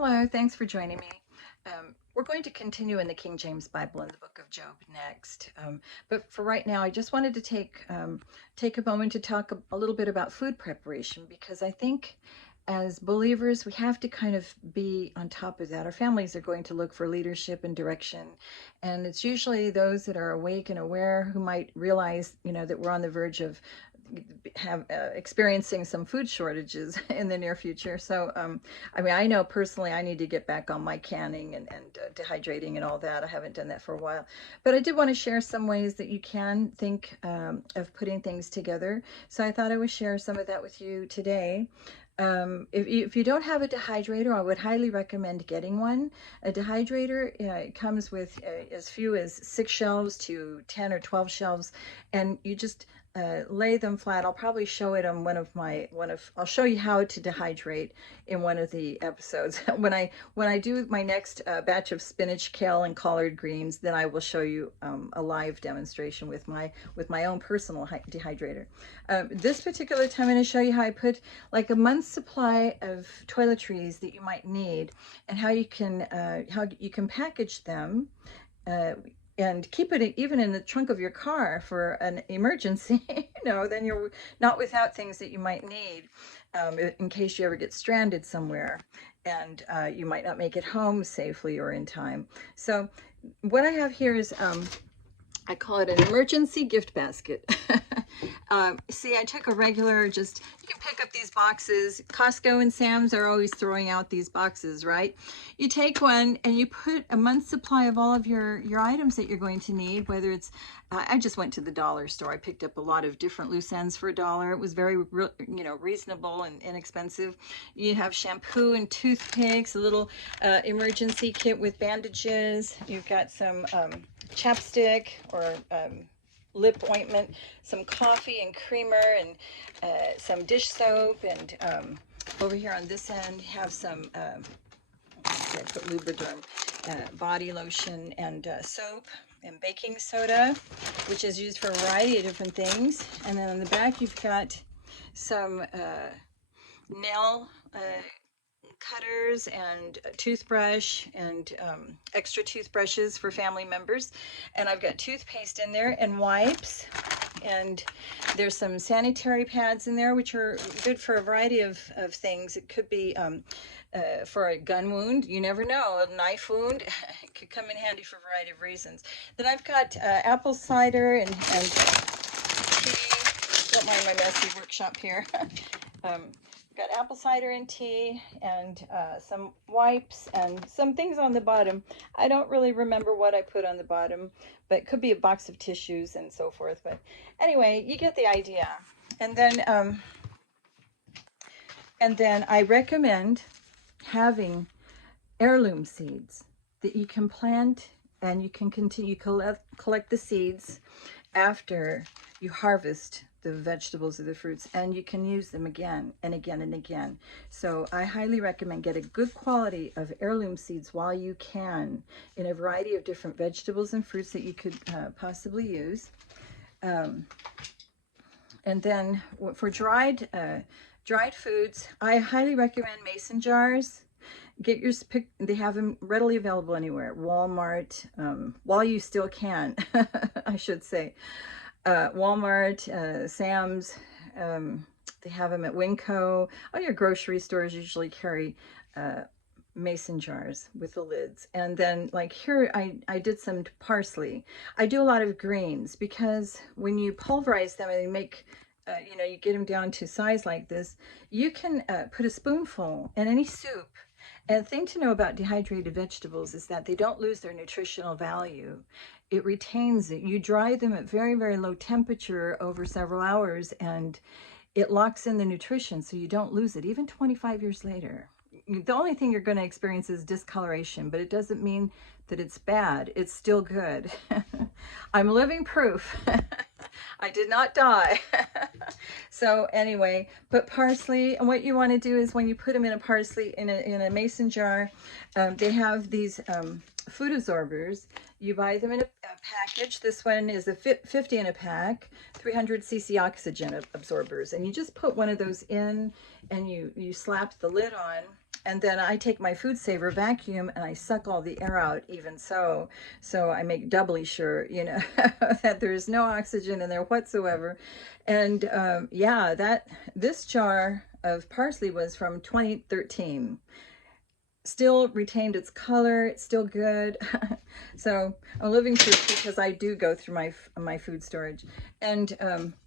Hello, thanks for joining me. We're going to continue in the King James Bible in the book of Job next. But for right now, I just wanted to take a moment to talk a little bit about food preparation, because I think as believers, we have to kind of be on top of that. Our families are going to look for leadership and direction. And it's usually those that are awake and aware who might realize, that we're on the verge of experiencing some food shortages in the near future. So, I know personally I need to get back on my canning and dehydrating and all that. I haven't done that for a while. But I did want to share some ways that you can think of putting things together. So I thought I would share some of that with you today. If you don't have a dehydrator, I would highly recommend getting one. A dehydrator comes with as few as 6 shelves to 10 or 12 shelves, and you just lay them flat. I'll probably show it on I'll show you how to dehydrate in one of the episodes. when I do my next batch of spinach, kale, and collard greens, then I will show you a live demonstration with my own personal dehydrator. This particular time I'm going to show you how I put like a month's supply of toiletries that you might need, and how you can package them and keep it even in the trunk of your car for an emergency. Then you're not without things that you might need in case you ever get stranded somewhere and you might not make it home safely or in time. So what I have here is I call it an emergency gift basket. See, I took a regular, you can pick up these boxes. Costco and Sam's are always throwing out these boxes, right? You take one and you put a month's supply of all of your items that you're going to need, whether it's, I just went to the dollar store. I picked up a lot of different loose ends for $1. It was very, reasonable and inexpensive. You have shampoo and toothpicks, a little emergency kit with bandages. You've got some chapstick or lip ointment, some coffee and creamer, and some dish soap, and over here on this end have some I put Lubriderm body lotion and soap and baking soda, which is used for a variety of different things. And then on the back you've got some nail cutters and a toothbrush and extra toothbrushes for family members. And I've got toothpaste in there and wipes. And there's some sanitary pads in there, which are good for a variety of things. It could be for a gun wound. You never know. A knife wound it could come in handy for a variety of reasons. Then I've got apple cider and tea. Don't mind my messy workshop here. Got apple cider and tea and some wipes and some things on the bottom. I don't really remember what I put on the bottom, but it could be a box of tissues and so forth. But anyway, you get the idea. And then I recommend having heirloom seeds that you can plant, and you can continue collect the seeds after you harvest the vegetables or the fruits, and you can use them again and again and again. So I highly recommend get a good quality of heirloom seeds while you can, in a variety of different vegetables and fruits that you could possibly use. And then for dried foods, I highly recommend mason jars. Get yours picked. They have them readily available anywhere. Walmart, while you still can, I should say. Walmart, Sam's, they have them at Winco. All your grocery stores usually carry mason jars with the lids. And then like here, I did some parsley. I do a lot of greens because when you pulverize them and you make you get them down to size like this, you can put a spoonful in any soup. And the thing to know about dehydrated vegetables is that they don't lose their nutritional value. It retains it. You dry them at very, very low temperature over several hours, and it locks in the nutrition so you don't lose it, even 25 years later. The only thing you're going to experience is discoloration, but it doesn't mean that it's bad. It's still good. I'm living proof. I did not die. So anyway, put parsley, and what you want to do is when you put them in a mason jar, they have these food absorbers. You buy them in a package. This one is a 50 in a pack, 300 cc oxygen absorbers. And you just put one of those in and you slap the lid on. And then I take my food saver vacuum and I suck all the air out even so. So I make doubly sure, you know, that there's no oxygen in there whatsoever. And yeah, this jar of parsley was from 2013. Still retained its color. It's still good. So I'm living proof because I do go through my food storage. And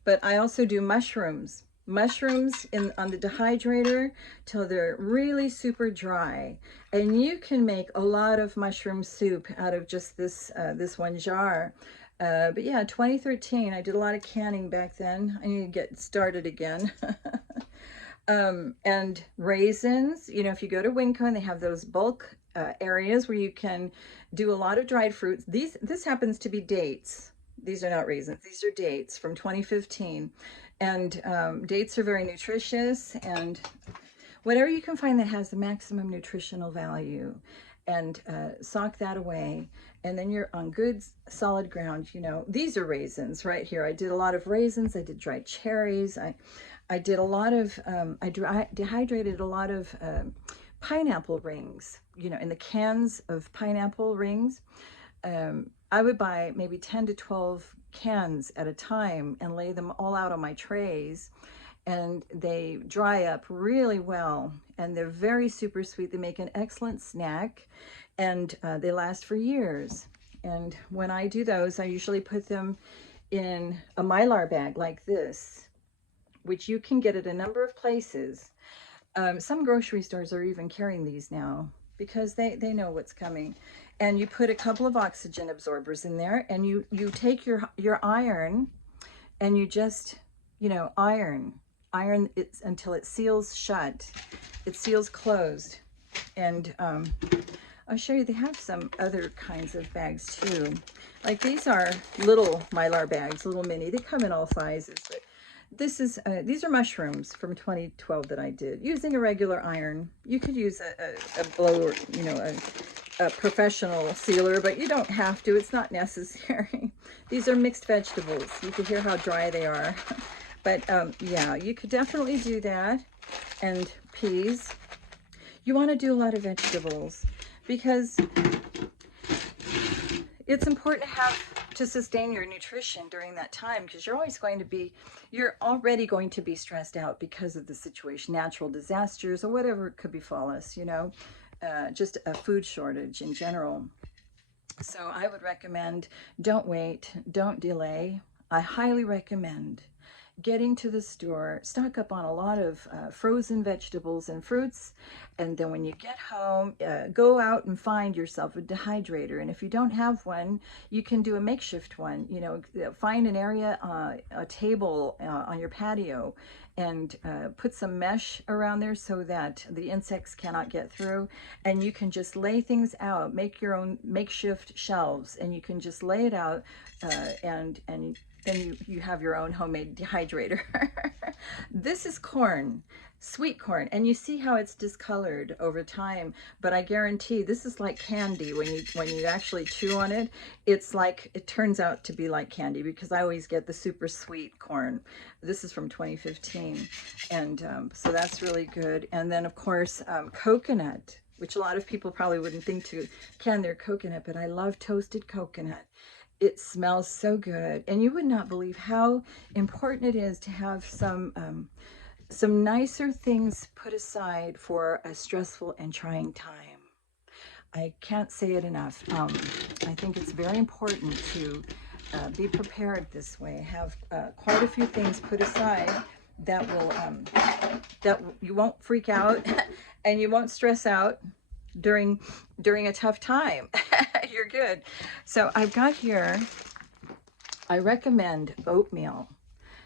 but I also do mushrooms on the dehydrator till they're really super dry, and you can make a lot of mushroom soup out of just this one jar. But yeah, 2013, I did a lot of canning back then. I need to get started again. And raisins, you know, if you go to Winco and they have those bulk areas where you can do a lot of dried fruits. This happens to be dates. These are not raisins. These are dates from 2015. And dates are very nutritious, and whatever you can find that has the maximum nutritional value, and sock that away, and then you're on good solid ground. You know, these are raisins right here. I did a lot of raisins. I did dried cherries. I did a lot of, I dehydrated a lot of pineapple rings, you know, in the cans of pineapple rings. I would buy maybe 10 to 12 cans at a time and lay them all out on my trays, and they dry up really well, and they're very super sweet. They make an excellent snack, and they last for years. And when I do those, I usually put them in a Mylar bag like this, which you can get at a number of places. Some grocery stores are even carrying these now because they know what's coming. And you put a couple of oxygen absorbers in there, and you take your iron, and you just, you know, iron it until it seals shut. It seals closed. And I'll show you, they have some other kinds of bags too. Like these are little Mylar bags, little mini. They come in all sizes, but this is these are mushrooms from 2012 that I did using a regular iron. You could use a blower, you know, a professional sealer, but you don't have to. It's not necessary. These are mixed vegetables. You can hear how dry they are. But yeah, you could definitely do that. And peas. You want to do a lot of vegetables because it's important to sustain your nutrition during that time, because you're already going to be stressed out because of the situation, natural disasters or whatever could befall us, you know, just a food shortage in general. So I would recommend, don't wait, don't delay. I highly recommend getting to the store, stock up on a lot of frozen vegetables and fruits, and then when you get home, go out and find yourself a dehydrator. And if you don't have one, you can do a makeshift one. You know, find an area, a table on your patio, and put some mesh around there so that the insects cannot get through, and you can just lay things out, make your own makeshift shelves, and you can just lay it out, and then you have your own homemade dehydrator. This is corn, sweet corn, and you see how it's discolored over time, but I guarantee this is like candy. When you actually chew on it, it turns out to be like candy, because I always get the super sweet corn. This is from 2015, and so that's really good. And then of course coconut, which a lot of people probably wouldn't think to can their coconut, but I love toasted coconut. It smells so good, and you would not believe how important it is to have some nicer things put aside for a stressful and trying time. I can't say it enough. I think it's very important to be prepared this way. Have quite a few things put aside that will that you won't freak out and you won't stress out during a tough time. You're good. So I've got here, I recommend oatmeal.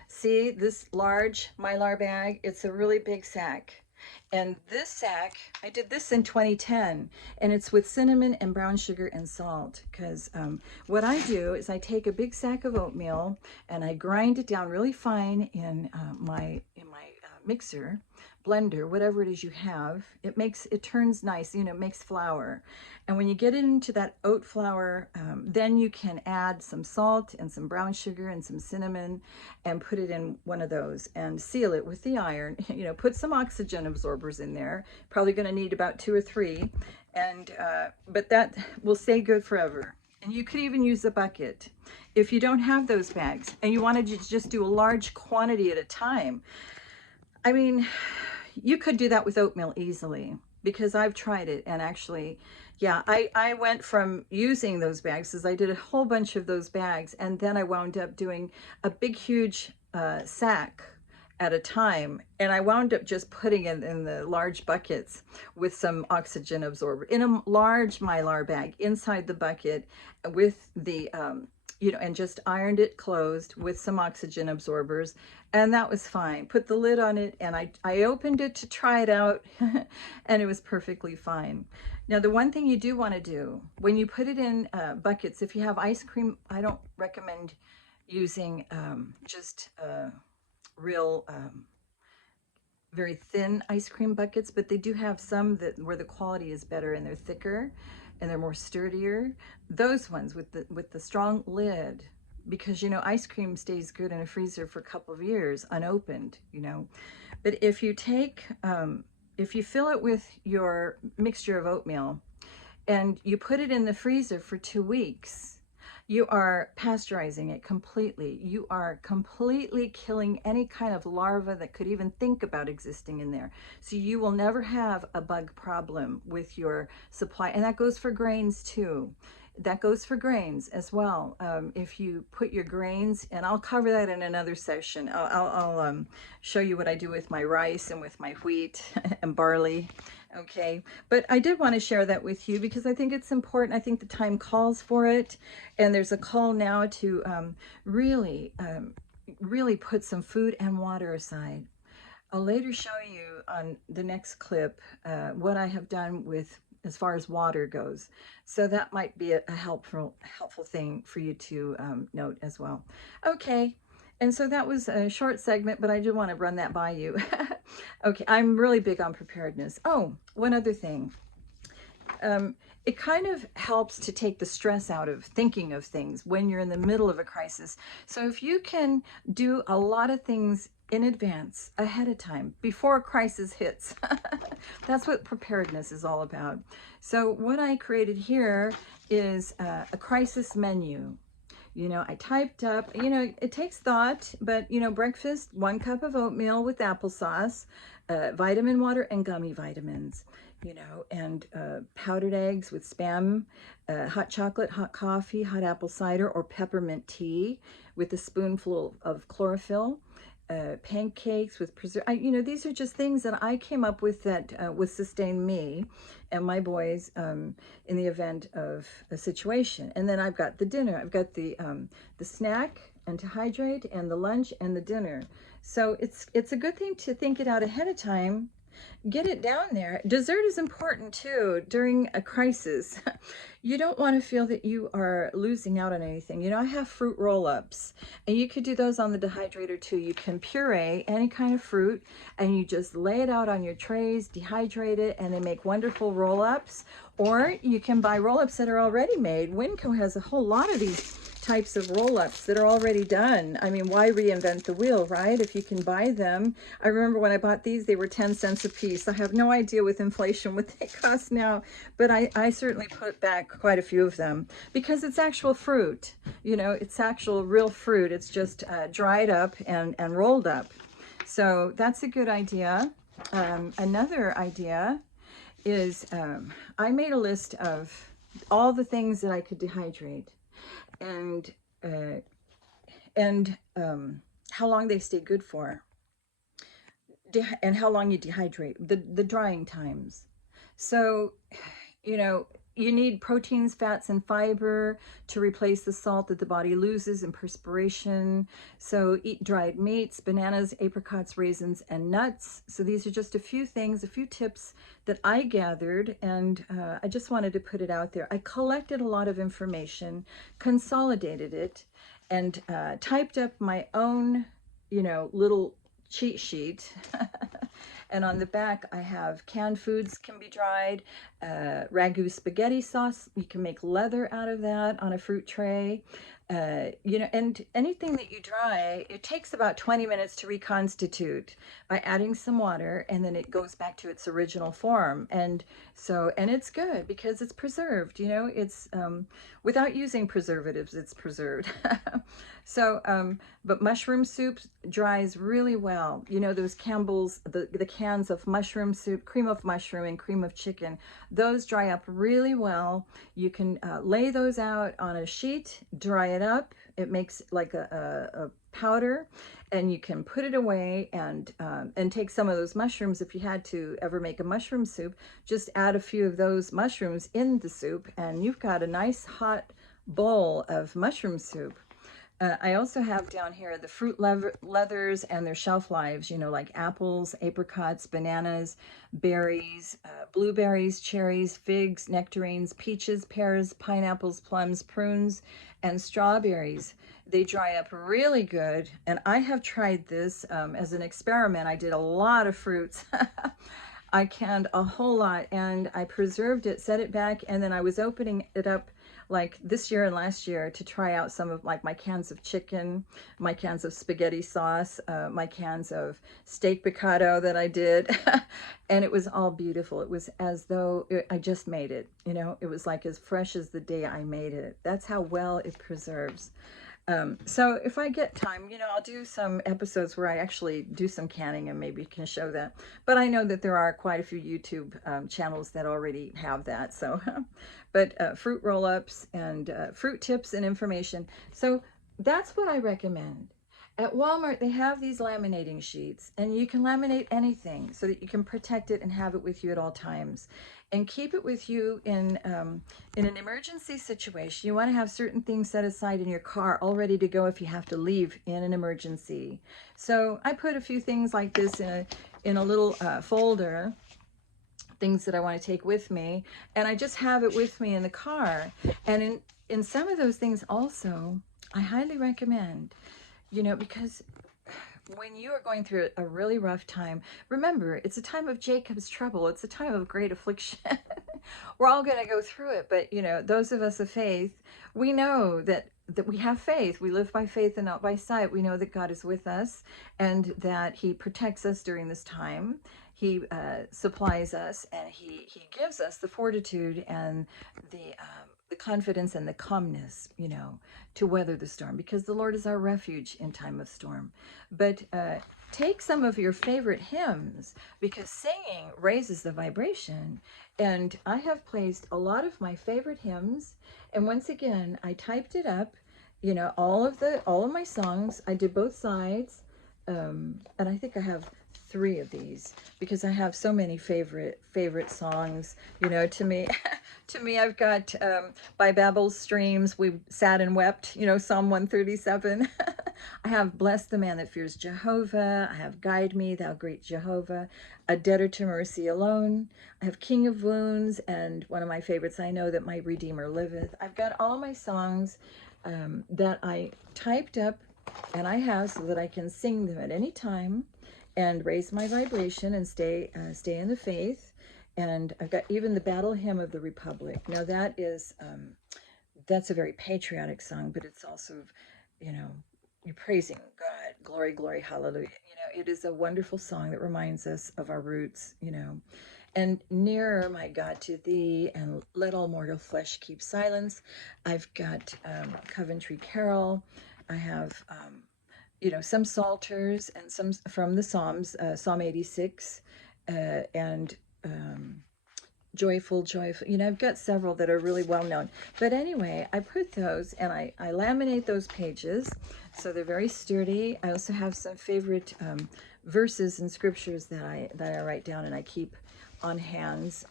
See this large Mylar bag? It's a really big sack. And this sack, I did this in 2010, and it's with cinnamon and brown sugar and salt, because what I do is I take a big sack of oatmeal and I grind it down really fine in my mixer, blender, whatever it is you have, it turns nice, it makes flour. And when you get it into that oat flour, then you can add some salt and some brown sugar and some cinnamon and put it in one of those and seal it with the iron. Put some oxygen absorbers in there. Probably going to need about 2 or 3. And but that will stay good forever. And you could even use a bucket. If you don't have those bags and you wanted to just do a large quantity at a time, I mean, you could do that with oatmeal easily, because I've tried it. And actually, yeah, I went from using those bags, as I did a whole bunch of those bags, and then I wound up doing a big, huge sack at a time, and I wound up just putting it in the large buckets with some oxygen absorber in a large Mylar bag inside the bucket with the and just ironed it closed with some oxygen absorbers, and that was fine. Put the lid on it, and I opened it to try it out and it was perfectly fine. Now, the one thing you do want to do when you put it in buckets, if you have ice cream, I don't recommend using just real very thin ice cream buckets, but they do have some where the quality is better and they're thicker and they're more sturdier. Those ones with the strong lid, because ice cream stays good in a freezer for a couple of years unopened. But if you fill it with your mixture of oatmeal and you put it in the freezer for 2 weeks, you are pasteurizing it completely. You are completely killing any kind of larva that could even think about existing in there. So you will never have a bug problem with your supply. And that goes for grains too. That goes for grains as well. If you put your grains, and I'll cover that in another session. I'll show you what I do with my rice and with my wheat and barley. Okay, but I did want to share that with you because I think it's important. I think the time calls for it, and there's a call now to really put some food and water aside. I'll later show you on the next clip what I have done with as far as water goes. So that might be a helpful thing for you to note as well. Okay, and so that was a short segment, but I did want to run that by you. Okay, I'm really big on preparedness. Oh, one other thing. It kind of helps to take the stress out of thinking of things when you're in the middle of a crisis. So if you can do a lot of things in advance, ahead of time, before a crisis hits, that's what preparedness is all about. So what I created here is a crisis menu. I typed up, it takes thought, but, breakfast, 1 cup of oatmeal with applesauce, vitamin water and gummy vitamins, and powdered eggs with Spam, hot chocolate, hot coffee, hot apple cider, or peppermint tea with a spoonful of chlorophyll, pancakes with these are just things that I came up with that would sustain me and my boys in the event of a situation. And then I've got the dinner. I've got the snack and to hydrate, and the lunch and the dinner. So it's a good thing to think it out ahead of time. Get it down there. Dessert is important too during a crisis. You don't want to feel that you are losing out on anything. I have fruit roll-ups, and you could do those on the dehydrator too. You can puree any kind of fruit, and you just lay it out on your trays, dehydrate it, and they make wonderful roll-ups. Or you can buy roll-ups that are already made. Winco has a whole lot of these types of roll-ups that are already done. I mean, why reinvent the wheel, right? If you can buy them. I remember when I bought these, they were 10 cents a piece. I have no idea with inflation what they cost now, but I certainly put back quite a few of them because it's actual fruit. It's actual real fruit. It's just dried up and rolled up. So that's a good idea. Another idea is I made a list of all the things that I could dehydrate, and how long they stay good for, and how long you dehydrate, the drying times. So, you need proteins, fats, and fiber to replace the salt that the body loses in perspiration. So eat dried meats, bananas, apricots, raisins, and nuts. So these are just a few things, a few tips that I gathered, and I just wanted to put it out there. I collected a lot of information, consolidated it, and typed up my own, little cheat sheet And on the back, I have canned foods can be dried, ragu spaghetti sauce. You can make leather out of that on a fruit tray. You know, and anything that you dry, it takes about 20 minutes to reconstitute by adding some water, and then it goes back to its original form. And so, and it's good because it's preserved, you know, it's without using preservatives, it's preserved. So, but mushroom soup dries really well. You know, those Campbell's, the cans of mushroom soup, cream of mushroom and cream of chicken, those dry up really well. You can lay those out on a sheet, dry it up. It makes like a powder, and you can put it away and take some of those mushrooms. If you had to ever make a mushroom soup, just add a few of those mushrooms in the soup, and you've got a nice hot bowl of mushroom soup. I also have down here the fruit leathers and their shelf lives, you know, like apples, apricots, bananas, berries, blueberries, cherries, figs, nectarines, peaches, pears, pineapples, plums, prunes, and strawberries. They dry up really good. And I have tried this as an experiment. I did a lot of fruits. I canned a whole lot, and I preserved it, set it back, and then I was opening it up like this year and last year to try out some of like my cans of chicken, my cans of spaghetti sauce, my cans of steak piccata that I did. And it was all beautiful. It was as though I just made it, you know, it was like as fresh as the day I made it. That's how well it preserves. So if I get time, you know, I'll do some episodes where I actually do some canning and maybe can show that. But I know that there are quite a few YouTube channels that already have that. So, but fruit roll-ups and fruit tips and information. So that's what I recommend. At Walmart, they have these laminating sheets, and you can laminate anything so that you can protect it and have it with you at all times. And keep it with you in an emergency situation. You want to have certain things set aside in your car all ready to go if you have to leave in an emergency. So I put a few things like this in a little folder, things that I want to take with me, and I just have it with me in the car. And in some of those things also, I highly recommend, you know, because when you are going through a really rough time, remember, it's a time of Jacob's trouble. It's a time of great affliction. We're all going to go through it, but you know, those of us of faith, we know that we have faith. We live by faith and not by sight. We know that God is with us and that he protects us during this time. He supplies us, and he gives us the fortitude and the confidence and the calmness, you know, to weather the storm, because the Lord is our refuge in time of storm. But take some of your favorite hymns, because singing raises the vibration. And I have placed a lot of my favorite hymns, and once again, I typed it up, you know, all of my songs. I did both sides, and I think I have 3 of these because I have so many favorite songs, you know. To me to me, I've got by Babel's streams we sat and wept, you know, Psalm 137. I have Bless the Man That Fears Jehovah. I have Guide Me, Thou Great Jehovah, A Debtor to Mercy Alone. I have King of Wounds, and one of my favorites, I Know That My Redeemer Liveth. I've got all my songs that I typed up, and I have, so that I can sing them at any time and raise my vibration and stay in the faith. And I've got even the Battle Hymn of the Republic. Now that is that's a very patriotic song, but it's also, you know, you're praising God, glory, glory, hallelujah. You know, it is a wonderful song that reminds us of our roots, you know. And nearer, my God, to thee, and let all mortal flesh keep silence. I've got Coventry Carol. I have you know, some psalters and some from the Psalms, Psalm 86, and joyful, you know, I've got several that are really well known. But anyway, I put those, and I laminate those pages so they're very sturdy. I also have some favorite verses and scriptures that I write down and I keep on hands,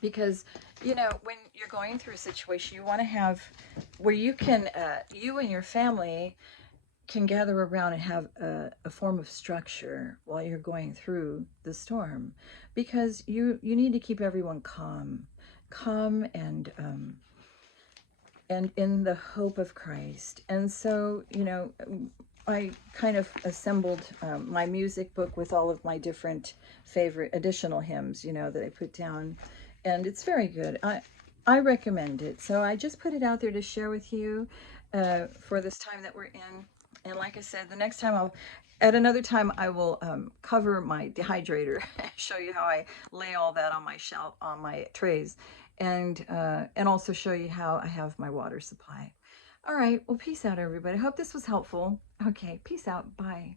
because, you know, when you're going through a situation, you want to have where you can you and your family can gather around and have a form of structure while you're going through the storm, because you need to keep everyone calm and in the hope of Christ. And so, you know, I kind of assembled my music book with all of my different favorite additional hymns, you know, that I put down, and it's very good. I recommend it. So I just put it out there to share with you for this time that we're in. And like I said, the next time at another time, I will cover my dehydrator, show you how I lay all that on my shelf, on my trays, and also show you how I have my water supply. All right. Well, peace out, everybody. I hope this was helpful. Okay. Peace out. Bye.